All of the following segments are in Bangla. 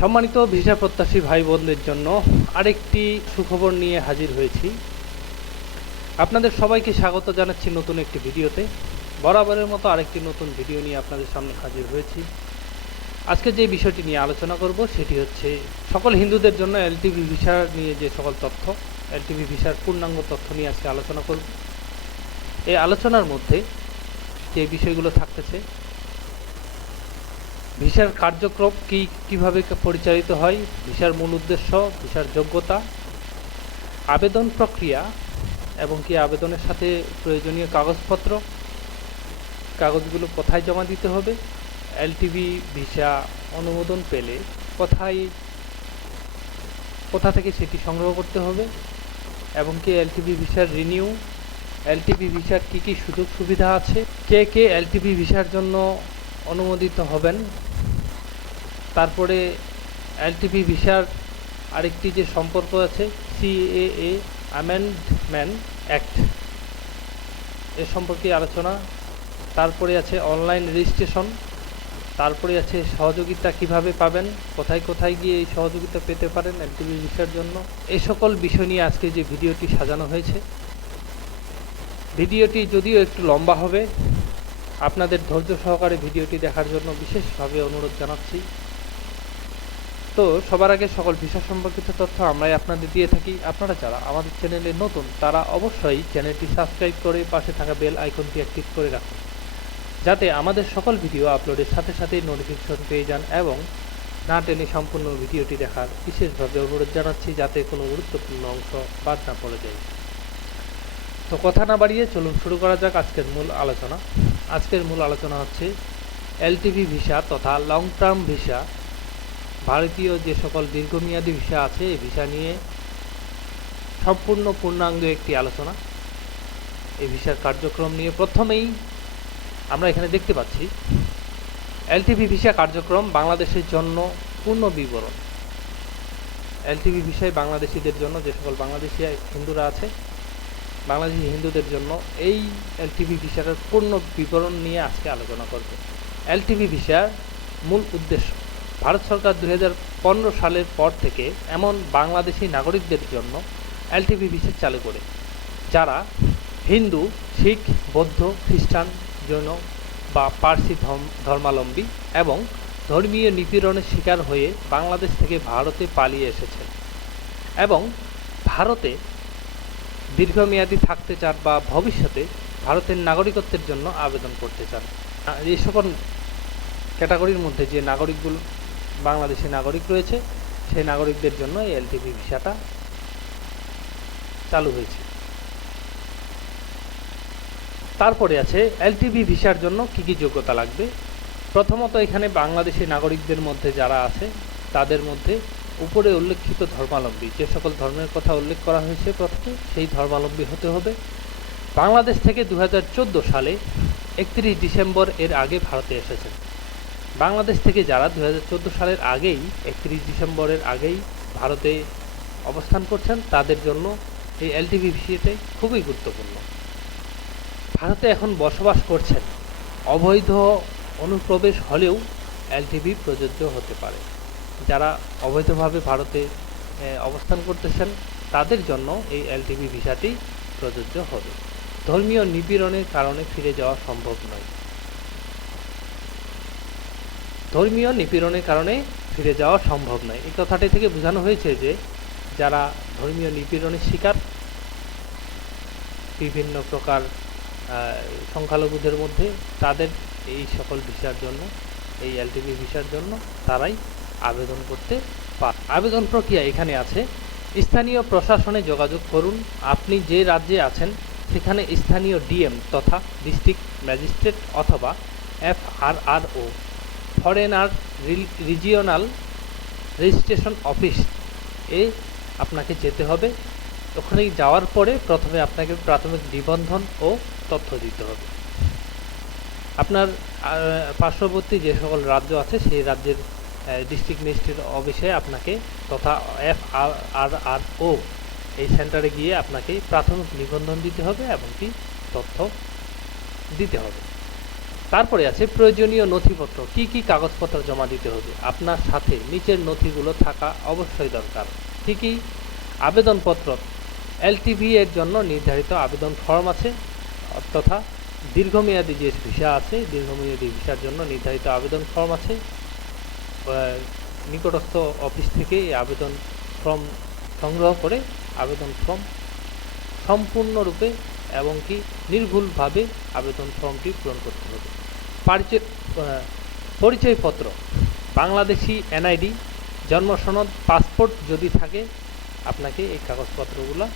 সম্মানিত ভিসা প্রত্যাশী ভাই বোনদের জন্য আরেকটি সুখবর নিয়ে হাজির হয়েছি। আপনাদের সবাইকে স্বাগত জানাচ্ছি নতুন একটি ভিডিওতে। বরাবরের মতো আরেকটি নতুন ভিডিও নিয়ে আপনাদের সামনে হাজির হয়েছি। আজকে যে বিষয়টি নিয়ে আলোচনা করব সেটি হচ্ছে সকল হিন্দুদের জন্য এলটিভি ভিসা নিয়ে যে সকল তথ্য, এলটিভি ভিসার পূর্ণাঙ্গ তথ্য নিয়ে আজকে আলোচনা করব। এই আলোচনার মধ্যে যে বিষয়গুলো থাকতেছে, ভিসার কার্যক্রম কিভাবে পরিচালিত হয়, ভিসার মূল উদ্দেশ্য, ভিসার যোগ্যতা, আবেদন প্রক্রিয়া এবং কি আবেদনের সাথে প্রয়োজনীয় কাগজগুলো কোথায় জমা দিতে হবে, এলটিভি ভিসা অনুমোদন পেলে কোথা থেকে সেটি সংগ্রহ করতে হবে এবং কি এলটিভি ভিসার রিনিউ, এলটিভি ভিসার কী সুযোগ সুবিধা আছে, কে এলটিভি ভিসার জন্য অনুমোদিত হবেন। তারপরে এলটিভি ভিসার আরেকটি যে সম্পর্ক আছে সিএএ অ্যামেন্ডমেন্ট অ্যাক্ট, এ সম্পর্কে আলোচনা। তারপরে আছে অনলাইন রেজিস্ট্রেশন, তারপরে আছে সহযোগিতা কিভাবে পাবেন, কোথায় কোথায় গিয়ে এই সহযোগিতা পেতে পারেন এলটিভি ভিসার জন্য। এই সকল বিষয় নিয়ে আজকে যে ভিডিওটি সাজানো হয়েছে, ভিডিওটি যদিও একটু লম্বা হবে, আপনাদের ধৈর্য সহকারে ভিডিওটি দেখার জন্য বিশেষভাবে অনুরোধ জানাচ্ছি। তো সবার আগে সকল ভিসা সম্পর্কিত তথ্য আমরাই আপনাদের দিয়ে থাকি। আপনারা যারা আমাদের চ্যানেলে নতুন তারা অবশ্যই চ্যানেলটি সাবস্ক্রাইব করে পাশে থাকা বেল আইকনটি অ্যাক্টিভ করে রাখুন, যাতে আমাদের সকল ভিডিও আপলোডের সাথে সাথেই নোটিফিকেশন পেয়ে যান এবং না টেনে সম্পূর্ণ ভিডিওটি দেখার বিশেষভাবে অনুরোধ জানাচ্ছি, যাতে কোনো গুরুত্বপূর্ণ অংশ বাদ না পড়ে যায়। তো কথা না বাড়িয়ে চলুন শুরু করা যাক আজকের মূল আলোচনা। আজকের মূল আলোচনা হচ্ছে এলটিভি ভিসা তথা লং টার্ম ভিসা, ভারতীয় যে সকল দীর্ঘমেয়াদী ভিসা আছে এই ভিসা নিয়ে সম্পূর্ণ পূর্ণাঙ্গ একটি আলোচনা। এই ভিসার কার্যক্রম নিয়ে প্রথমেই আমরা এখানে দেখতে পাচ্ছি এলটিভি ভিসা কার্যক্রম বাংলাদেশের জন্য পূর্ণ বিবরণ। এলটিভি ভিসায় বাংলাদেশিদের জন্য, যে সকল বাংলাদেশি হিন্দুরা আছে, বাংলাদেশি হিন্দুদের জন্য এই এলটিভি ভিসার পূর্ণ বিবরণ নিয়ে আজকে আলোচনা করব। এলটিভি ভিসার মূল উদ্দেশ্য, ভারত সরকার 2015 সালের পর থেকে এমন বাংলাদেশি নাগরিকদের জন্য এলটিভি ভিসা চালু করে যারা হিন্দু, শিখ, বৌদ্ধ, খ্রিস্টান, জৈন বা পার্সি ধর্মাবলম্বী এবং ধর্মীয় নিপীড়নের শিকার হয়ে বাংলাদেশ থেকে ভারতে পালিয়ে এসেছে এবং ভারতে দীর্ঘমেয়াদী থাকতে চান বা ভবিষ্যতে ভারতের নাগরিকত্বের জন্য আবেদন করতে চান। এই সকল ক্যাটাগরির মধ্যে যে নাগরিকগুলো বাংলাদেশি নাগরিক রয়েছে, সেই নাগরিকদের জন্য এই এলটিভি ভিসাটা চালু হয়েছে। তারপরে আছে এলটিভি ভিসার জন্য কী যোগ্যতা লাগবে। প্রথমত এখানে বাংলাদেশি নাগরিকদের মধ্যে যারা আছে তাদের মধ্যে উপরে উল্লেখিত ধর্মাবলম্বী, যে সকল ধর্মের কথা উল্লেখ করা হয়েছে প্রথমে, সেই ধর্মাবলম্বী হতে হবে। বাংলাদেশ থেকে 2014 সালে 31 ডিসেম্বর এর আগে ভারতে এসেছেন। বাংলাদেশ থেকে যারা 2014 সালের আগেই 31 ডিসেম্বরের আগেই ভারতে অবস্থান করছেন তাদের জন্য এই এলটিভি ভিসাটি খুবই গুরুত্বপূর্ণ। ভারতে এখন বসবাস করছেন, অবৈধ অনুপ্রবেশ হলেও এলটিভি প্রযোজ্য হতে পারে। যারা অবৈধভাবে ভারতে অবস্থান করতেছেন তাদের জন্য এই এলটিভি ভিসাটি প্রযোজ্য হবে। ধর্মীয় নিপীড়নের কারণে ফিরে যাওয়া সম্ভব নয়। ধর্মীয় নিপীড়নের কারণে ফিরে যাওয়া সম্ভব নয়, এই কথাটি থেকে বোঝানো হয়েছে যে যারা ধর্মীয় নিপীড়নের শিকার, বিভিন্ন প্রকার সংখ্যালঘুদের মধ্যে, তাদের এই সকল ভিসার জন্য, এই এলটিভি ভিসার জন্য তারাই আবেদন করতে পারে। আবেদন প্রক্রিয়া এখানে আছে। স্থানীয় প্রশাসনে যোগাযোগ করুন। আপনি যে রাজ্যে আছেন সেখানে স্থানীয় ডিএম তথা ডিস্ট্রিক্ট ম্যাজিস্ট্রেট অথবা FRRO foreigner regional registration office এ আপনাকে যেতে হবে। ওখানে যাওয়ার পরে প্রথমে আপনাকে প্রাথমিক নিবন্ধন ও তথ্য দিতে হবে। আপনার পার্শ্ববর্তী যে সকল রাজ্য আছে সেই রাজ্যের ডিস্ট্রিক্ট ম্যাজিস্ট্রেট অফিসে আপনাকে তথা FRRO এই সেন্টারে গিয়ে আপনাকে প্রাথমিক নিবন্ধন দিতে হবে এবং কি তথ্য দিতে হবে। তারপরে আছে প্রয়োজনীয় নথিপত্র, কি কি কাগজপত্র জমা দিতে হবে। আপনার সাথে নিচের নথিগুলো থাকা অবশ্যই দরকার। ঠিকই, আবেদনপত্র, এলটিভি এর জন্য নির্ধারিত আবেদন ফর্ম আছে, তথা দীর্ঘমেয়াদী যে ভিসা আছে, দীর্ঘমেয়াদী ভিসার জন্য নির্ধারিত আবেদন ফর্ম আছে। নিকটস্থ অফিস থেকে এই আবেদন ফর্ম সংগ্রহ করে আবেদন ফর্ম সম্পূর্ণরূপে এবং কি নির্ভুলভাবে আবেদন ফর্মটি পূরণ করতে হবে। পরিচয়পত্র, বাংলাদেশি এনআইডি, জন্ম সনদ, পাসপোর্ট যদি থাকে আপনাকে এই কাগজপত্রগুলো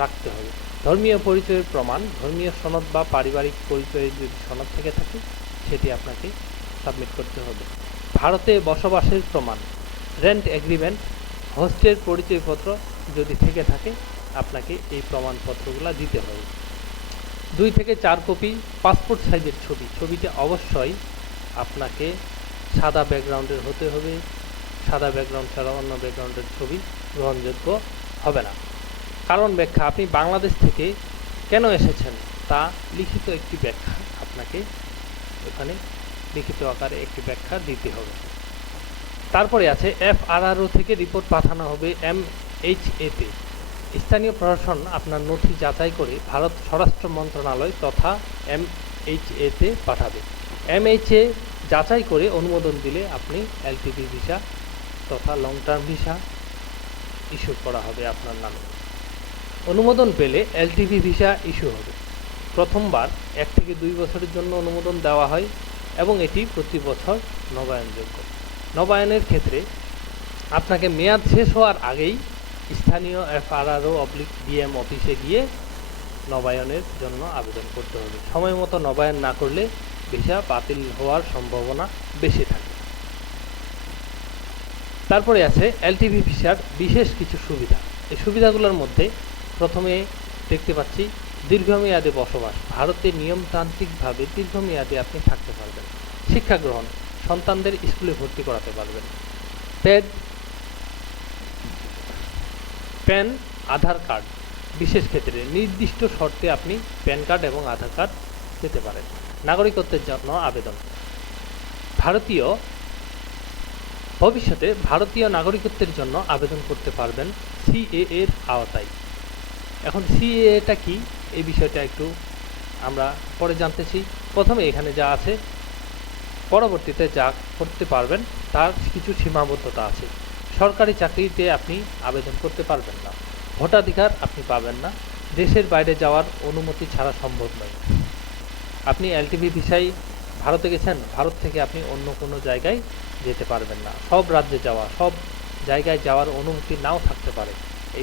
রাখতে হবে। ধর্মীয় পরিচয়ের প্রমাণ, ধর্মীয় সনদ বা পারিবারিক পরিচয়ের যদি সনদ থেকে থাকে সেটি আপনাকে সাবমিট করতে হবে। ভারতে বসবাসের প্রমাণ, রেন্ট এগ্রিমেন্ট, হোস্টের পরিচয়পত্র যদি থেকে থাকে আপনাকে এই প্রমাণপত্রগুলো দিতে হবে। 2 থেকে 4 কপি পাসপোর্ট সাইজের ছবি, ছবিটা অবশ্যই আপনাকে সাদা ব্যাকগ্রাউন্ডের হতে হবে। সাদা ব্যাকগ্রাউন্ড ছাড়া অন্য ব্যাকগ্রাউন্ডের ছবি গ্রহণযোগ্য হবে না। কারণ ব্যাখ্যা, আপনি বাংলাদেশ থেকে কেন এসেছেন তা লিখিত একটি ব্যাখ্যা আপনাকে এখানে লিখিত আকারে একটি ব্যাখ্যা দিতে হবে। তারপরে আছে FRRO থেকে রিপোর্ট পাঠানো হবে MHA তে। স্থানীয় প্রশাসন আপনার নথি যাচাই করে ভারত স্বরাষ্ট্র মন্ত্রণালয় তথা MHA তে পাঠাবে। MHA যাচাই করে অনুমোদন দিলে আপনি এলটিভি ভিসা তথা লং টার্ম ভিসা ইস্যু করা হবে আপনার নামে। অনুমোদন পেলে এলটিভি ভিসা ইস্যু হবে। প্রথমবার 1 থেকে 2 বছরের জন্য অনুমোদন দেওয়া হয় এবং এটি প্রতি বছর নবায়নযোগ্য। নবায়নের ক্ষেত্রে আপনাকে মেয়াদ শেষ হওয়ার আগেই স্থানীয় FRRO/DM অফিসে গিয়ে নবায়নের জন্য আবেদন করতে হবে। সময় মতো নবায়ন না করলে ভিসা বাতিল হওয়ার সম্ভাবনা বেশি থাকে। তারপরে আছে এলটিভি ভিসার বিশেষ কিছু সুবিধা। এই সুবিধাগুলোর মধ্যে প্রথমে দেখতে পাচ্ছি দীর্ঘমেয়াদে বসবাস। ভারতে নিয়মতান্ত্রিকভাবে দীর্ঘমেয়াদে আপনি থাকতে পারবেন। শিক্ষা গ্রহণ, সন্তানদের স্কুলে ভর্তি করাতে পারবেন। প্যান, আধার কার্ড, বিশেষ ক্ষেত্রে নির্দিষ্ট শর্তে আপনি প্যান কার্ড এবং আধার কার্ড পেতে পারেন। নাগরিকত্বের জন্য আবেদন, ভবিষ্যতে ভারতীয় নাগরিকত্বের জন্য আবেদন করতে পারবেন CAA এর আওতায়। এখন CAA-টা কি, এই বিষয়টা একটু আমরা পরে জানতেছি। প্রথমে এখানে যা আছে, পরবর্তীতে যা করতে পারবেন তার কিছু সীমাবদ্ধতা আছে। সরকারি চাকরিতে আপনি আবেদন করতে পারবেন না, ভোটাধিকার আপনি পাবেন না, দেশের বাইরে যাওয়ার অনুমতি ছাড়া সম্ভব নয়। আপনি এলটিভি ভিসায় ভারতে গেছেন, ভারত থেকে আপনি অন্য কোনো জায়গায় যেতে পারবেন না। সব রাজ্যে যাওয়া, সব জায়গায় যাওয়ার অনুমতি নাও থাকতে পারে।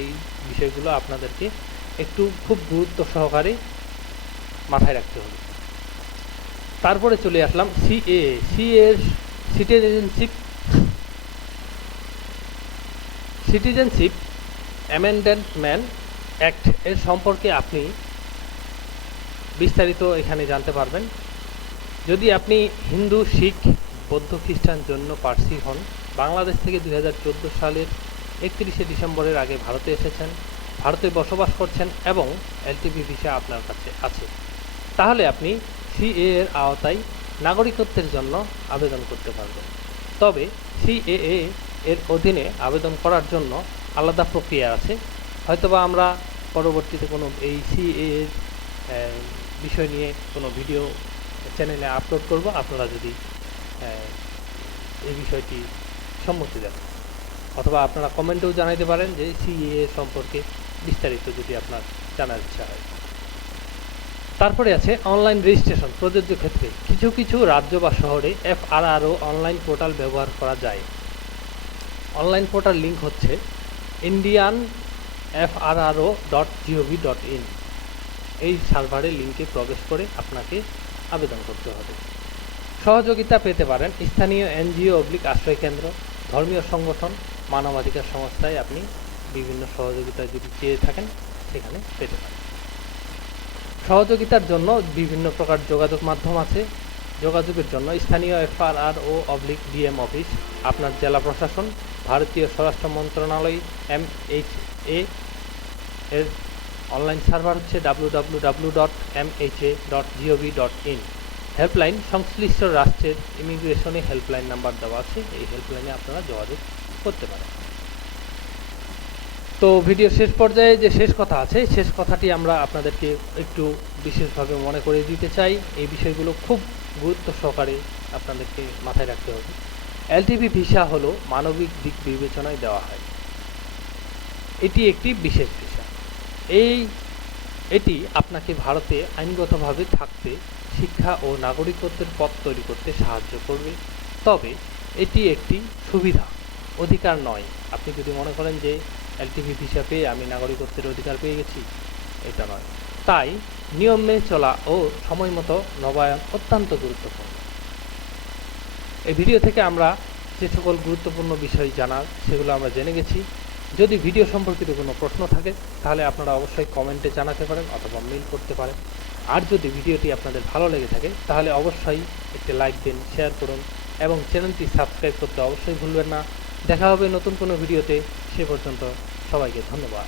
এই বিষয়গুলো আপনাদেরকে একটু খুব গুরুত্ব সহকারে মাথায় রাখতে হবে। তারপরে চলে আসলাম CAA সিটিজেনশিপ অ্যামেন্ডমেন্ট অ্যাক্ট এর সম্পর্কে আপনি বিস্তারিত এখানে জানতে পারবেন। যদি আপনি হিন্দু, শিখ, বৌদ্ধ, খ্রিস্টান, জৈন, পার্সি হন, বাংলাদেশ থেকে 2014 সালের 31শে ডিসেম্বরের আগে ভারতে এসেছেন, ভারতে বসবাস করছেন এবং এলটিভি ভিসা আপনার কাছে আছে, তাহলে আপনি CAA এর আওতায় নাগরিকত্বের জন্য আবেদন করতে পারবেন। তবে CAA এর অধীনে আবেদন করার জন্য আলাদা প্রক্রিয়া আছে। হয়তোবা আমরা পরবর্তীতে কোনো এই CAA এর বিষয় নিয়ে কোনো ভিডিও চ্যানেলে আপলোড করব, আপনারা যদি এই বিষয়টি সম্মতি দেন, অথবা আপনারা কমেন্টেও জানাইতে পারেন যে CAA সম্পর্কে বিস্তারিত যদি আপনার জানার ইচ্ছা হয়। তারপরে আছে অনলাইন রেজিস্ট্রেশন প্রযোজ্য ক্ষেত্রে। কিছু কিছু রাজ্য বা শহরে FRRO অনলাইন পোর্টাল ব্যবহার করা যায়। অনলাইন পোর্টাল লিঙ্ক হচ্ছে indianfrro.gov.in। এই সার্ভারের লিঙ্কে প্রবেশ করে আপনাকে আবেদন করতে হবে। সহযোগিতা পেতে পারেন স্থানীয় NGO/আশ্রয় কেন্দ্র, ধর্মীয় সংগঠন, মানবাধিকার সংস্থায় আপনি বিভিন্ন সহযোগিতা যদি চেয়ে থাকেন সেখানে পেতে পারেন। সহযোগিতার জন্য বিভিন্ন প্রকার যোগাযোগ মাধ্যম আছে। যোগাযোগের জন্য স্থানীয় FRRO/DM অফিস, আপনার জেলা প্রশাসন, ভারতীয় স্বরাষ্ট্র মন্ত্রণালয় MHA এর অনলাইন সার্ভার হচ্ছে www.mha.gov.in। হেল্পলাইন সংশ্লিষ্ট রাষ্ট্রের ইমিগ্রেশনে হেল্পলাইন নাম্বার দেওয়া আছে, এই হেল্পলাইনে আপনারা যোগাযোগ করতে পারেন। তো ভিডিও শেষ পর্যায়ে যে শেষ কথা আছে, শেষ কথাটি আমরা আপনাদেরকে একটু বিশেষভাবে মনে করে দিতে চাই। এই বিষয়গুলো খুব গুরুত্ব সহকারে আপনাদেরকে মাথায় রাখতে হবে। এলটিভি ভিসা হলো মানবিক দিক বিবেচনায় দেওয়া হয়, এটি একটি বিশেষ ভিসা। এটি আপনাকে ভারতে আইনগতভাবে থাকতে, শিক্ষা ও নাগরিকত্বের পথ তৈরি করতে সাহায্য করবে। তবে এটি একটি সুবিধা, অধিকার নয়। আপনি যদি মনে করেন যে এলটিভি ভিসা পেয়ে আমি নাগরিকত্বের অধিকার পেয়ে গেছি, এটা নয়। তাই নিয়ম মেনে চলা ও সময় মতো নবায়ন অত্যন্ত গুরুত্বপূর্ণ। এই ভিডিও থেকে আমরা যে সকল গুরুত্বপূর্ণ বিষয় জানার সেগুলো আমরা জেনে গেছি। যদি ভিডিও সম্পর্কিত কোনো প্রশ্ন থাকে তাহলে আপনারা অবশ্যই কমেন্টে জানাতে পারেন অথবা মেইল করতে পারেন। আর যদি ভিডিওটি আপনাদের ভালো লেগে থাকে তাহলে অবশ্যই একটি লাইক দিন, শেয়ার করুন এবং চ্যানেলটি সাবস্ক্রাইব করতে অবশ্যই ভুলবেন না। দেখা হবে নতুন কোনো ভিডিওতে, সে পর্যন্ত সবাইকে ধন্যবাদ।